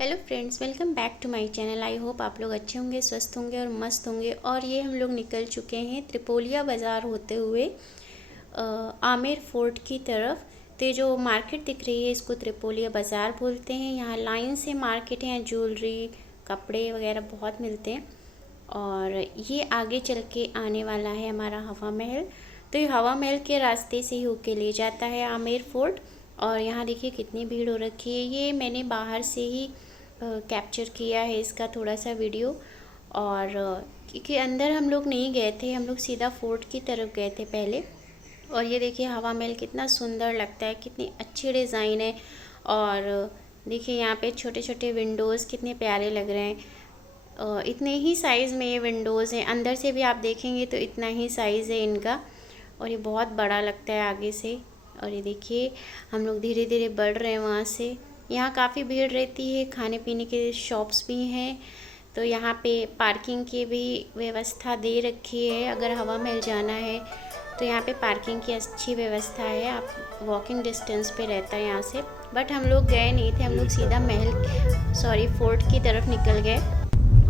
Hello friends, welcome back to my channel. I hope आप लोग अच्छे होंगे, स्वस्थ होंगे और मस्त होंगे। और ये हम लोग निकल चुके हैं त्रिपोलिया बाज़ार होते हुए आमेर फोर्ट की तरफ। तो ये जो मार्केट दिख रही है इसको त्रिपोलिया बाज़ार बोलते हैं। यहाँ लाइन से मार्केट है, यहाँ ज्वेलरी कपड़े वगैरह बहुत मिलते हैं। और ये आगे चल के आने वाला है हमारा हवा महल। तो ये हवा महल के रास्ते से ही होके ले जाता है आमेर फोर्ट। और यहाँ देखिए कितनी भीड़ हो रखी है। ये मैंने बाहर से ही कैप्चर किया है इसका थोड़ा सा वीडियो। और क्योंकि अंदर हम लोग नहीं गए थे, हम लोग सीधा फोर्ट की तरफ गए थे पहले। और ये देखिए हवा महल कितना सुंदर लगता है, कितनी अच्छी डिज़ाइन है। और देखिए यहाँ पे छोटे छोटे विंडोज़ कितने प्यारे लग रहे हैं। इतने ही साइज़ में ये विंडोज़ हैं, अंदर से भी आप देखेंगे तो इतना ही साइज़ है इनका। और ये बहुत बड़ा लगता है आगे से। और ये देखिए हम लोग धीरे धीरे बढ़ रहे हैं वहाँ से। यहाँ काफ़ी भीड़ रहती है, खाने पीने के शॉप्स भी हैं। तो यहाँ पे पार्किंग की भी व्यवस्था दे रखी है। अगर हवा महल जाना है तो यहाँ पे पार्किंग की अच्छी व्यवस्था है, आप वॉकिंग डिस्टेंस पे रहता है यहाँ से। बट हम लोग गए नहीं थे, हम लोग सीधा फोर्ट की तरफ निकल गए।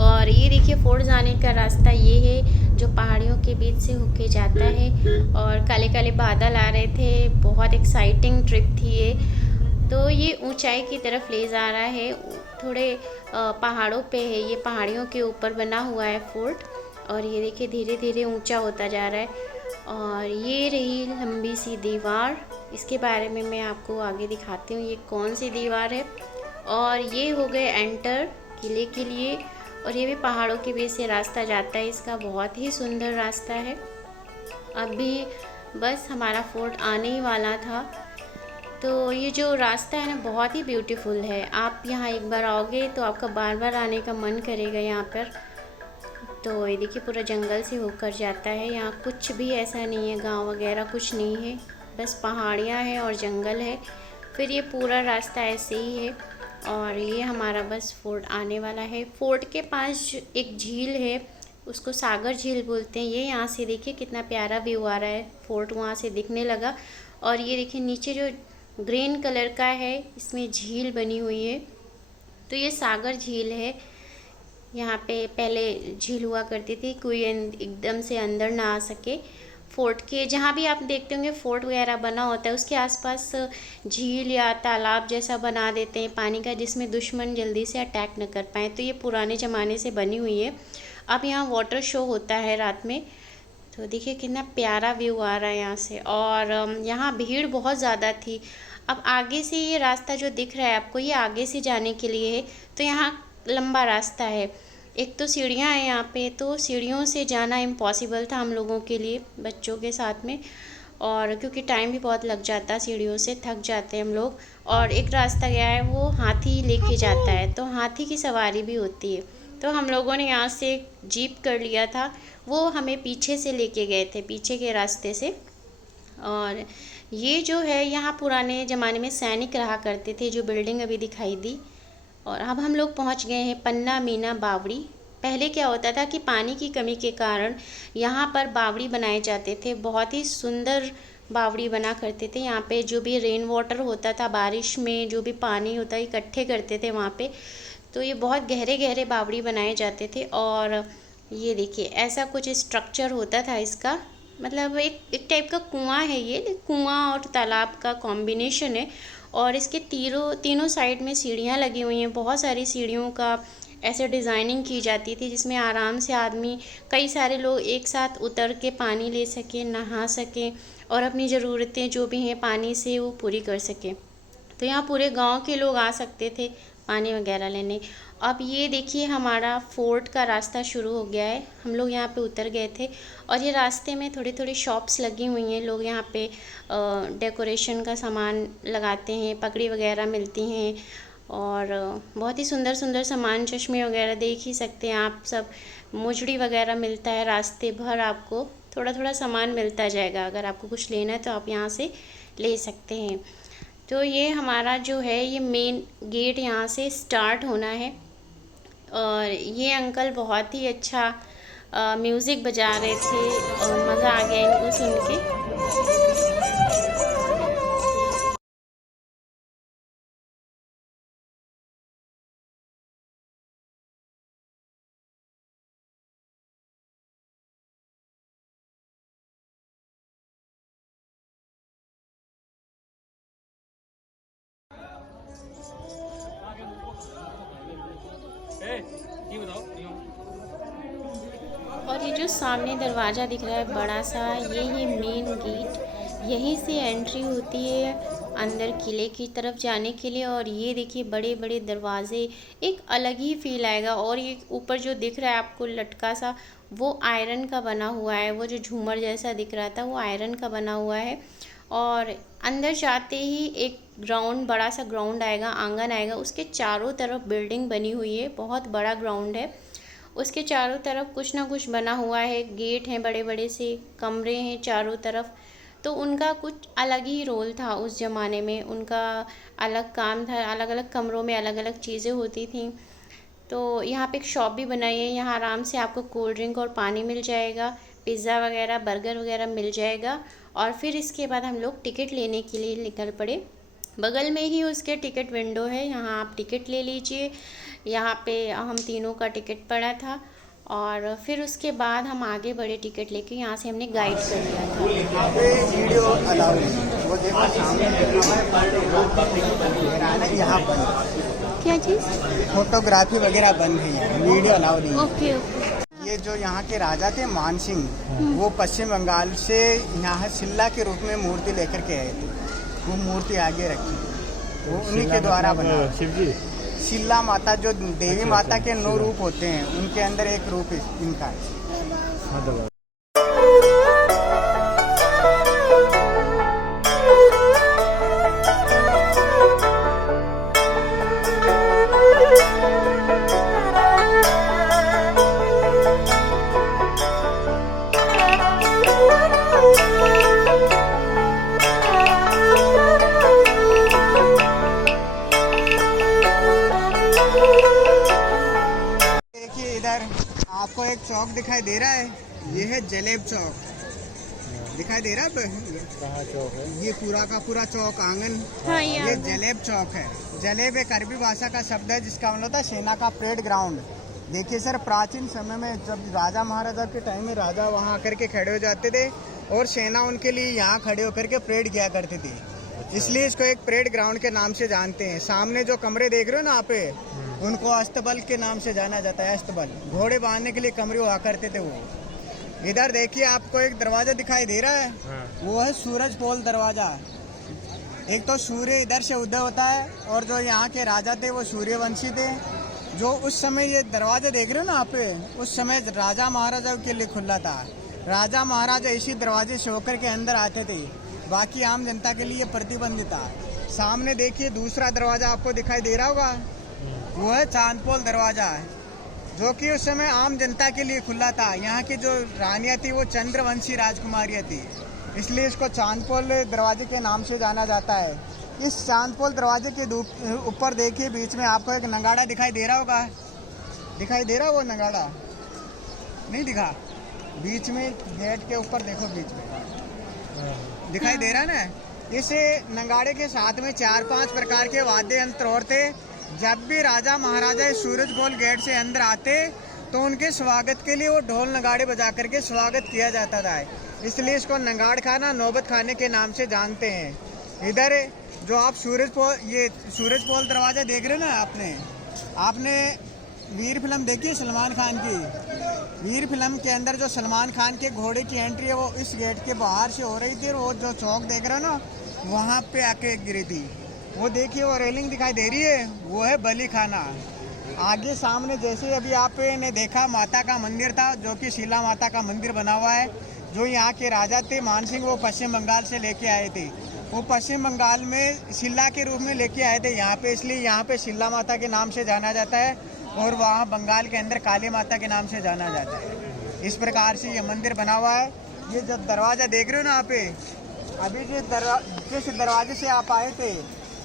और ये देखिए फोर्ट जाने का रास्ता ये है जो पहाड़ियों के बीच से होके जाता है। और काले काले बादल आ रहे थे, बहुत एक्साइटिंग ट्रिप थी ये। तो ये ऊंचाई की तरफ ले जा रहा है, थोड़े पहाड़ों पे है, ये पहाड़ियों के ऊपर बना हुआ है फोर्ट। और ये देखिए धीरे धीरे ऊंचा होता जा रहा है। और ये रही लंबी सी दीवार, इसके बारे में मैं आपको आगे दिखाती हूँ ये कौन सी दीवार है। और ये हो गए एंटर किले के लिए। और ये भी पहाड़ों के बीच से रास्ता जाता है, इसका बहुत ही सुंदर रास्ता है। अभी बस हमारा फोर्ट आने ही वाला था। तो ये जो रास्ता है ना बहुत ही ब्यूटीफुल है। आप यहाँ एक बार आओगे तो आपका बार बार आने का मन करेगा यहाँ पर। तो ये देखिए पूरा जंगल से होकर जाता है, यहाँ कुछ भी ऐसा नहीं है, गांव वगैरह कुछ नहीं है, बस पहाड़ियाँ हैं और जंगल है। फिर ये पूरा रास्ता ऐसे ही है। और ये हमारा बस फोर्ट आने वाला है। फोर्ट के पास एक झील है, उसको सागर झील बोलते हैं। ये यहाँ से देखिए कितना प्यारा व्यू आ रहा है, फोर्ट वहाँ से दिखने लगा। और ये देखिए नीचे जो ग्रीन कलर का है इसमें झील बनी हुई है, तो ये सागर झील है। यहाँ पे पहले झील हुआ करती थी, कोई एकदम से अंदर ना आ सके। फोर्ट के जहाँ भी आप देखते होंगे फोर्ट वगैरह बना होता है उसके आसपास झील या तालाब जैसा बना देते हैं पानी का, जिसमें दुश्मन जल्दी से अटैक न कर पाए। तो ये पुराने ज़माने से बनी हुई है। अब यहाँ वाटर शो होता है रात में। तो देखिए कितना प्यारा व्यू आ रहा है यहाँ से। और यहाँ भीड़ बहुत ज़्यादा थी। अब आगे से ये रास्ता जो दिख रहा है आपको, ये आगे से जाने के लिए है। तो यहाँ लंबा रास्ता है, एक तो सीढ़ियाँ हैं यहाँ पे, तो सीढ़ियों से जाना इम्पॉसिबल था हम लोगों के लिए, बच्चों के साथ में। और क्योंकि टाइम भी बहुत लग जाता, सीढ़ियों से थक जाते हैं हम लोग। और एक रास्ता गया है वो हाथी लेके जाता है, तो हाथी की सवारी भी होती है। तो हम लोगों ने यहाँ से जीप कर लिया था, वो हमें पीछे से लेके गए थे, पीछे के रास्ते से। और ये जो है यहाँ पुराने ज़माने में सैनिक रहा करते थे, जो बिल्डिंग अभी दिखाई दी। और अब हम लोग पहुँच गए हैं पन्ना मीना बावड़ी। पहले क्या होता था कि पानी की कमी के कारण यहाँ पर बावड़ी बनाए जाते थे, बहुत ही सुंदर बावड़ी बना करते थे। यहाँ पे जो भी रेन वाटर होता था, बारिश में जो भी पानी होता इकट्ठे करते थे वहाँ पे। तो ये बहुत गहरे गहरे बावड़ी बनाए जाते थे। और ये देखिए ऐसा कुछ स्ट्रक्चर होता था इसका, मतलब एक टाइप का कुआं है, ये कुआं और तालाब का कॉम्बिनेशन है। और इसके तीनों साइड में सीढ़ियाँ लगी हुई हैं, बहुत सारी सीढ़ियों का ऐसे डिज़ाइनिंग की जाती थी जिसमें आराम से आदमी, कई सारे लोग एक साथ उतर के पानी ले सकें, नहा सकें और अपनी ज़रूरतें जो भी हैं पानी से वो पूरी कर सकें। तो यहाँ पूरे गांव के लोग आ सकते थे पानी वगैरह लेने। अब ये देखिए हमारा फोर्ट का रास्ता शुरू हो गया है, हम लोग यहाँ पे उतर गए थे। और ये रास्ते में थोड़ी थोड़ी शॉप्स लगी हुई हैं, लोग यहाँ पे डेकोरेशन का सामान लगाते हैं, पगड़ी वगैरह मिलती हैं। और बहुत ही सुंदर सुंदर सामान, चश्मे वगैरह देख ही सकते हैं आप सब। मुजड़ी वगैरह मिलता है रास्ते भर, आपको थोड़ा थोड़ा सामान मिलता जाएगा, अगर आपको कुछ लेना है तो आप यहाँ से ले सकते हैं। तो ये हमारा जो है ये मेन गेट यहाँ से स्टार्ट होना है। और ये अंकल बहुत ही अच्छा म्यूज़िक बजा रहे थे और मज़ा आ गया इनको सुन के। और ये जो सामने दरवाज़ा दिख रहा है बड़ा सा, ये ही मेन गेट, यहीं से एंट्री होती है अंदर किले की तरफ जाने के लिए। और ये देखिए बड़े बड़े दरवाजे, एक अलग ही फील आएगा। और ये ऊपर जो दिख रहा है आपको लटका सा, वो आयरन का बना हुआ है। वो जो झूमर जैसा दिख रहा था वो आयरन का बना हुआ है। और अंदर जाते ही एक ग्राउंड, बड़ा सा ग्राउंड आएगा, आंगन आएगा। उसके चारों तरफ बिल्डिंग बनी हुई है, बहुत बड़ा ग्राउंड है। उसके चारों तरफ कुछ ना कुछ बना हुआ है, गेट हैं, बड़े बड़े से कमरे हैं चारों तरफ। तो उनका कुछ अलग ही रोल था उस ज़माने में, उनका अलग काम था, अलग अलग कमरों में अलग अलग चीज़ें होती थी। तो यहाँ पे एक शॉप भी बनाई है, यहाँ आराम से आपको कोल्ड ड्रिंक और पानी मिल जाएगा, पिज़्ज़ा वगैरह, बर्गर वगैरह मिल जाएगा। और फिर इसके बाद हम लोग टिकट लेने के लिए निकल पड़े। बगल में ही उसके टिकट विंडो है, यहाँ आप टिकट ले लीजिए। यहाँ पे हम तीनों का टिकट पड़ा था। और फिर उसके बाद हम आगे बढ़े टिकट लेके, यहाँ से हमने गाइड कर लिया था। यहाँ पे वीडियो अलाउड है, वो देखो सामने यहाँ बंद। क्या चीज़? फोटोग्राफी वगैरह बंद है, वीडियो अलाउड नहीं। Okay okay. ये जो यहाँ के राजा थे मान सिंह, वो पश्चिम बंगाल से यहाँ शिल्ला के रूप में मूर्ति लेकर के आए थे। वो मूर्ति आगे रखी, वो उन्हीं के द्वारा बना। शिवजी, शिल्ला माता जो देवी माता के 9 रूप होते हैं, उनके अंदर एक रूप इनका है। आपको एक चौक दिखाई दे रहा है, ये है जलेब चौक, दिखाई दे रहा है? कहाँ चौक है? ये पूरा का पूरा चौक आंगन, हाँ, ये जलेब चौक है। जलेब एक अरबी भाषा का शब्द है जिसका मतलब होता है सेना का परेड ग्राउंड। देखिए सर, प्राचीन समय में जब राजा महाराजा के टाइम में राजा वहाँ आकर के खड़े हो जाते थे और सेना उनके लिए यहाँ खड़े होकर के परेड किया करती थी, इसलिए इसको एक परेड ग्राउंड के नाम से जानते हैं। सामने जो कमरे देख रहे हो ना आप, उनको अस्तबल के नाम से जाना जाता है। अस्तबल घोड़े बांधने के लिए कमरे हुआ करते थे वो। इधर देखिए आपको एक दरवाजा दिखाई दे रहा है, वो है सूरज पोल दरवाजा। एक तो सूर्य इधर से उदय होता है, और जो यहाँ के राजा थे वो सूर्यवंशी थे। जो उस समय ये दरवाजा देख रहे हो ना आप, उस समय राजा महाराजा के लिए खुला था। राजा महाराजा इसी दरवाजे से होकर के अंदर आते थे, बाकी आम जनता के लिए प्रतिबंधित था। सामने देखिए दूसरा दरवाजा आपको दिखाई दे रहा होगा, वो है चांदपोल दरवाजा, जो कि उस समय आम जनता के लिए खुला था। यहाँ की जो रानियाँ थी वो चंद्रवंशी राजकुमारियाँ थी, इसलिए इसको चांदपोल दरवाजे के नाम से जाना जाता है। इस चांदपोल दरवाजे के ऊपर देखिए बीच में आपको एक नगाड़ा दिखाई दे रहा होगा, दिखाई दे रहा वो नगाड़ा? नहीं दिखा? बीच में गेट के ऊपर देखो, बीच में दिखाई दे रहा है ना। इस नगाड़े के साथ में 4-5 प्रकार के वाद्य यंत्र और थे। जब भी राजा महाराजा इस सूरजपोल गेट से अंदर आते तो उनके स्वागत के लिए वो ढोल नगाड़े बजा करके स्वागत किया जाता था, इसलिए इसको नगाड़ खाना, नौबत खाने के नाम से जानते हैं। इधर जो आप सूरजपोल दरवाजा देख रहे हो ना, आपने वीर फिल्म देखी है सलमान खान की? वीर फिल्म के अंदर जो सलमान खान के घोड़े की एंट्री है वो इस गेट के बाहर से हो रही थी, और वो जो चौक देख रहे हो ना, वहाँ पे आके गिरी थी। वो देखिए वो रेलिंग दिखाई दे रही है, वो है बली खाना। आगे सामने जैसे अभी आपने देखा माता का मंदिर था, जो कि शीला माता का मंदिर बना हुआ है। जो यहाँ के राजा थे मान सिंह, वो पश्चिम बंगाल से लेके आए थे। वो पश्चिम बंगाल में शिला के रूप में लेके आए थे यहाँ पे, इसलिए यहाँ पे शिला माता के नाम से जाना जाता है, और वहाँ बंगाल के अंदर काली माता के नाम से जाना जाता है। इस प्रकार से ये मंदिर बना हुआ है। ये जब दरवाज़ा देख रहे हो ना आप, अभी जिस दरवाजे से आप आए थे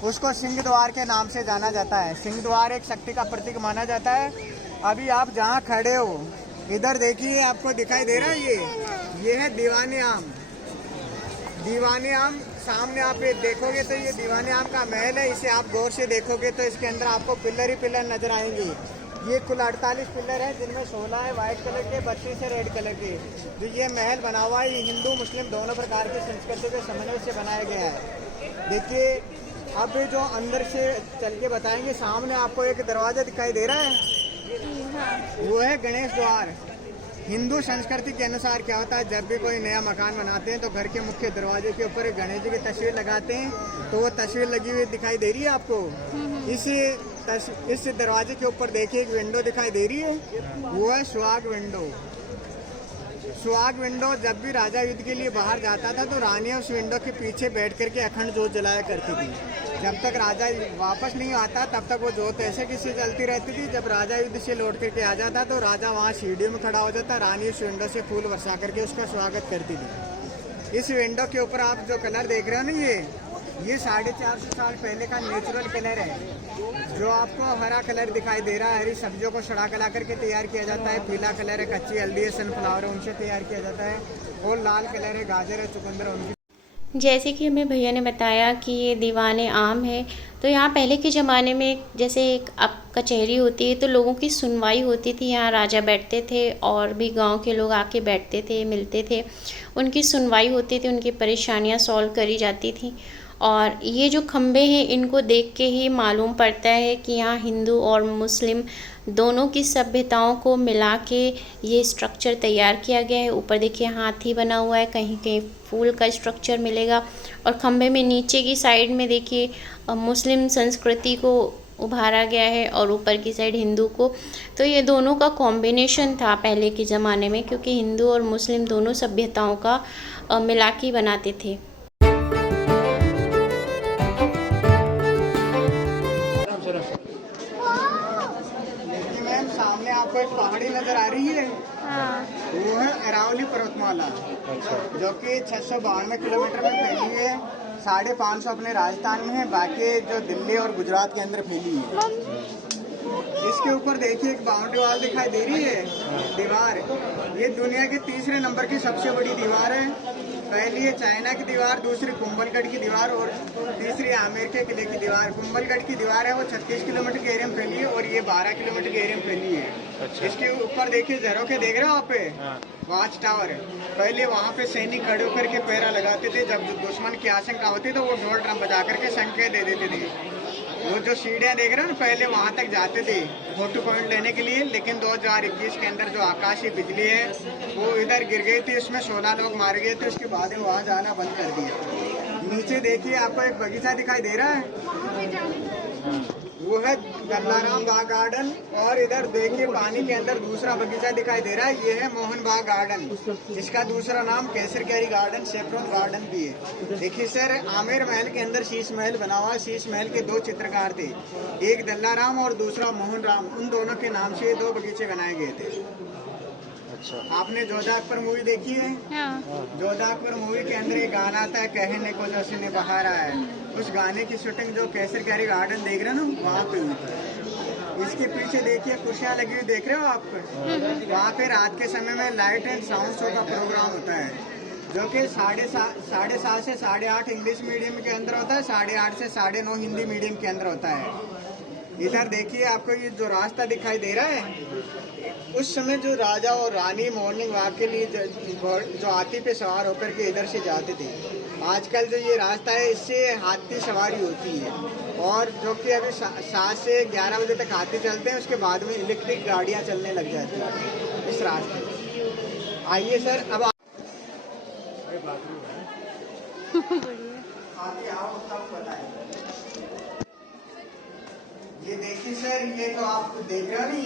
उसको सिंह द्वार के नाम से जाना जाता है। सिंह द्वार एक शक्ति का प्रतीक माना जाता है। अभी आप जहाँ खड़े हो इधर देखिए, आपको दिखाई दे रहा है ये है दीवाने आम। दीवाने आम सामने आप ये देखोगे तो ये दीवाने आम का महल है। इसे आप गौर से देखोगे तो इसके अंदर आपको पिलर ही पिलर नजर आएंगे। ये कुल 48 पिलर है, जिनमें 16 है वाइट कलर के, 32 है रेड कलर के। जो ये महल बना हुआ है, ये हिंदू मुस्लिम दोनों प्रकार की संस्कृति के समन्वय से बनाया गया है। देखिए अब जो अंदर से चल के बताएंगे, सामने आपको एक दरवाजा दिखाई दे रहा है, वो है गणेश द्वार। हिंदू संस्कृति के अनुसार क्या होता है, जब भी कोई नया मकान बनाते हैं तो घर के मुख्य दरवाजे के ऊपर गणेश जी की तस्वीर लगाते हैं। तो वो तस्वीर लगी हुई दिखाई दे रही है आपको। इस दरवाजे के ऊपर देखिए एक विंडो दिखाई दे रही है, वो है सुहाग विंडो। सुहाग विंडो जब भी राजा युद्ध के लिए बाहर जाता था तो रानी उस विंडो के पीछे बैठ करके अखंड जोत जलाया करती थी। जब तक राजा वापस नहीं आता तब तक वो जोत ऐसे किसी चलती रहती थी। जब राजा युद्ध से लौट करके आ जाता तो राजा वहाँ सीढ़ियों में खड़ा हो जाता, रानी उस विंडो से फूल बरसा करके उसका स्वागत करती थी। इस विंडो के ऊपर आप जो कलर देख रहे हो ना, ये 450 साल पहले का नेचुरल कलर है। जो आपको हरा कलर दिखाई दे रहा है, हरी सब्जियों को सड़ा गला करके तैयार किया जाता है। पीला कलर है कच्ची हल्दी है, सनफ्लावर है, उनसे तैयार किया जाता है। और लाल कलर है गाजर है, चुकंदर है, उनकी। जैसे कि हमें भैया ने बताया कि ये दीवाने आम है। तो यहाँ पहले के ज़माने में जैसे एक अब कचहरी होती है तो लोगों की सुनवाई होती थी, यहाँ राजा बैठते थे और भी गांव के लोग आके बैठते थे, मिलते थे, उनकी सुनवाई होती थी, उनकी परेशानियाँ सॉल्व करी जाती थी। और ये जो खम्भे हैं इनको देख के ही मालूम पड़ता है कि यहाँ हिंदू और मुस्लिम दोनों की सभ्यताओं को मिला के ये स्ट्रक्चर तैयार किया गया है। ऊपर देखिए हाथी बना हुआ है, कहीं कहीं फूल का स्ट्रक्चर मिलेगा। और खम्भे में नीचे की साइड में देखिए मुस्लिम संस्कृति को उभारा गया है और ऊपर की साइड हिंदू को। तो ये दोनों का कॉम्बिनेशन था पहले के ज़माने में, क्योंकि हिंदू और मुस्लिम दोनों सभ्यताओं का मिला के बनाते थे। सामने आपको एक पहाड़ी नजर आ रही है, वो है अरावली पर्वतमाला, जो कि 692 किलोमीटर में फैली है। 550 अपने राजस्थान में है, बाकी जो दिल्ली और गुजरात के अंदर फैली है। इसके ऊपर देखिए एक बाउंड्री वॉल दिखाई दे रही है, दीवार। ये दुनिया के तीसरे नंबर की सबसे बड़ी दीवार है। पहली है चाइना की दीवार, दूसरी कुंभलगढ़ की दीवार और तीसरी आमेर के किले की दीवार। कुंभलगढ़ की दीवार है वो 36 किलोमीटर के एरिया में फैली है और ये 12 किलोमीटर के एरिया में फैली है। अच्छा। इसके ऊपर देखिए झरोखे देख रहे हो आप पे, वॉच टावर है। पहले वहाँ पे सैनिक खड़े होकर के पहरा लगाते थे, जब दुश्मन की आशंका होती तो वो ढोल ड्रम बजा करके संकेत दे देते थे। वो जो सीढ़ियाँ देख रहे हो ना, पहले वहाँ तक जाते थे फोटो पॉइंट लेने के लिए, लेकिन 2021 के अंदर जो आकाशीय बिजली है वो इधर गिर गई थी, उसमें 16 लोग मारे गए थे। उसके बाद में वहाँ जाना बंद कर दिया। नीचे देखिए आपको एक बगीचा दिखाई दे रहा है, वो है गल्लाराम बाग गार्डन। और इधर देखिए पानी के अंदर दूसरा बगीचा दिखाई दे रहा है, ये है मोहन बाग गार्डन, जिसका दूसरा नाम केसर कैरी गार्डन, सेफ्रॉन गार्डन भी है। देखिए सर, आमेर महल के अंदर शीश महल बना हुआ है। शीश महल के 2 चित्रकार थे, एक दल्लाराम और दूसरा मोहन राम। उन दोनों के नाम से 2 बगीचे बनाए गए थे। अच्छा, आपने जोधा अकबर मूवी देखी है? जोधा अकबर मूवी के अंदर एक गाना आता है, कहने को जो सुने बहारा है। उस गाने की शूटिंग जो केसर कैरी गार्डन देख रहे हो ना, वहाँ पे हुई थी। इसके पीछे देखिए कुर्सियाँ लगी हुई देख रहे हो आप, वहाँ पे रात के समय में लाइट एंड साउंड शो का प्रोग्राम होता है, जो कि 7:30 से 8:30 इंग्लिश मीडियम के अंदर होता है, 8:30 से 9:30 हिंदी मीडियम के अंदर होता है। इधर देखिए आपको ये जो रास्ता दिखाई दे रहा है, उस समय जो राजा और रानी मॉर्निंग वॉक के लिए जो हाथी पे सवार होकर के इधर से जाते थे। आजकल जो ये रास्ता है इससे हाथी सवारी होती है, और जो कि अभी 7 से 11 बजे तक हाथी चलते हैं, उसके बाद में इलेक्ट्रिक गाड़ियाँ चलने लग जाती हैं इस रास्ते में। आइए सर, अब आगे आओ, तब बताएं। ये देखिए सर, ये तो आप देख रहे हो ना,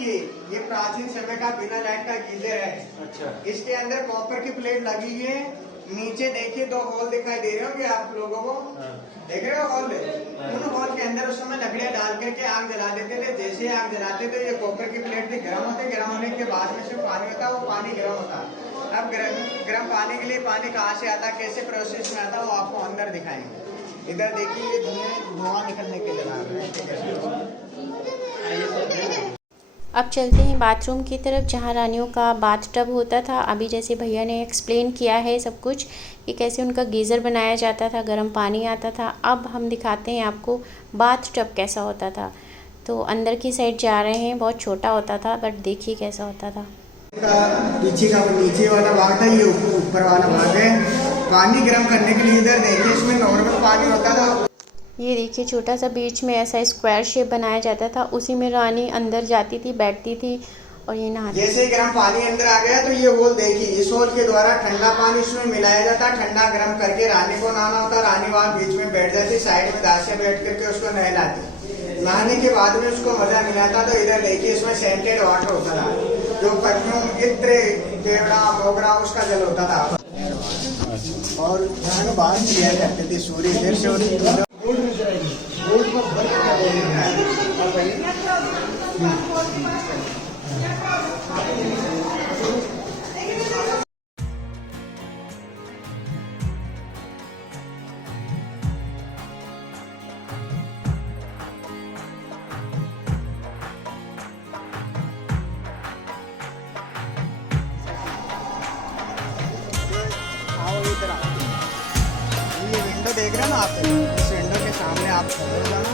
ये प्राचीन समय का बिना लाइट का गीजर है। अच्छा। इसके अंदर कॉपर की प्लेट लगी हुई है। नीचे देखिए 2 हॉल दिखाई दे रहे होंगे आप लोगों को, देख रहे हो हॉल? उन हॉल के अंदर उस समय लकड़ियां डाल करके आग जला देते थे। जैसे आग जलाते थे, ये कॉपर की प्लेट थी, गर्म होते, गर्म होने के बाद में जो पानी होता वो पानी गर्म होता। अब गर्म पानी के लिए पानी कहाँ से आता, कैसे प्रोसेस में आता, वो आपको अंदर दिखाएंगे। इधर देखिए ये धुआं निकलने के लिए। अब चलते हैं बाथरूम की तरफ, जहाँ रानियों का बाथ टब होता था। अभी जैसे भैया ने एक्सप्लेन किया है सब कुछ कि कैसे उनका गीज़र बनाया जाता था, गर्म पानी आता था। अब हम दिखाते हैं आपको बाथ टब कैसा होता था। तो अंदर की साइड जा रहे हैं, बहुत छोटा होता था, बट देखिए कैसा होता था। पीछे का नीचे वाला भाग था, ये ऊपर वाला भाग है। पानी गर्म करने के लिए इधर देखिए, इसमें नॉर्मल पानी होता था। ये देखिए छोटा सा बीच में ऐसा स्क्वायर शेप बनाया जाता था, उसी में रानी अंदर जाती थी, बैठती थी और ये नहाती। जैसे ही गर्म पानी अंदर आ गया तो ये होल देखिए, इस होल के द्वारा ठंडा पानी इसमें मिलाया जाता, ठंडा गर्म करके रानी को नहाना होता। रानी वहाँ बीच में बैठ जाती, साइड में दासियां बैठ करके उसको नहलाती। नहाने के बाद में उसको मजा मिला था। तो इधर देखिए इसमें सेंटेड वाटर होता था, जो परफ्यूम, इत्र, केवड़ा, मोगरा, उसका जल होता था। और यहाँ बाहर किया करते थे सूर्य इधर से और आओ इधर आओ। ये विंडो देख रहे हैं ना आप, इस विंडो के सामने आप खड़े हो जाना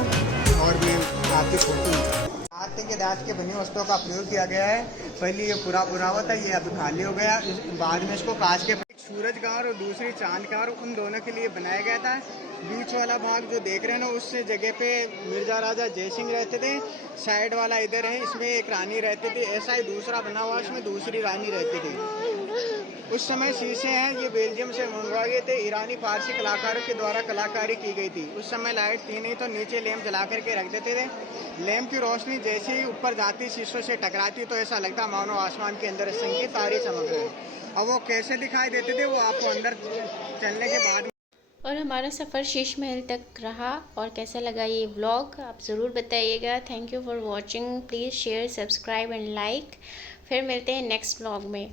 और भी आपकी फोटो। हाथ के दांत के बनी वस्तुओं का प्रयोग किया गया है। पहले ये पूरा हुआ था, ये अब खाली हो गया। बाद में इसको कांच के सूरज का और दूसरी चांद का और उन दोनों के लिए बनाया गया था। बीच वाला भाग जो देख रहे हैं ना, उस जगह पे मिर्जा राजा जयसिंह रहते थे। साइड वाला इधर है, इसमें एक रानी रहती थी। ऐसा ही दूसरा बना हुआ, इसमें दूसरी रानी रहती थी। उस समय शीशे हैं, ये बेल्जियम से मंगवाए गए थे। ईरानी फारसी कलाकारों के द्वारा कलाकारी की गई थी। उस समय लाइट थी नहीं, तो नीचे लैंप जला करके रख देते थे। लैंप की रोशनी जैसे ही ऊपर जाती, शीशों से टकराती, तो ऐसा लगता मानो आसमान के अंदर संगीत तारे चमक रहे हैं। और वो कैसे दिखाई देते थे, वो आपको अंदर चलने के बाद। और हमारा सफ़र शीश महल तक रहा। और कैसा लगा ये व्लॉग आप ज़रूर बताइएगा। Thank you for watching. Please share, subscribe and like. फिर मिलते हैं नेक्स्ट व्लॉग में।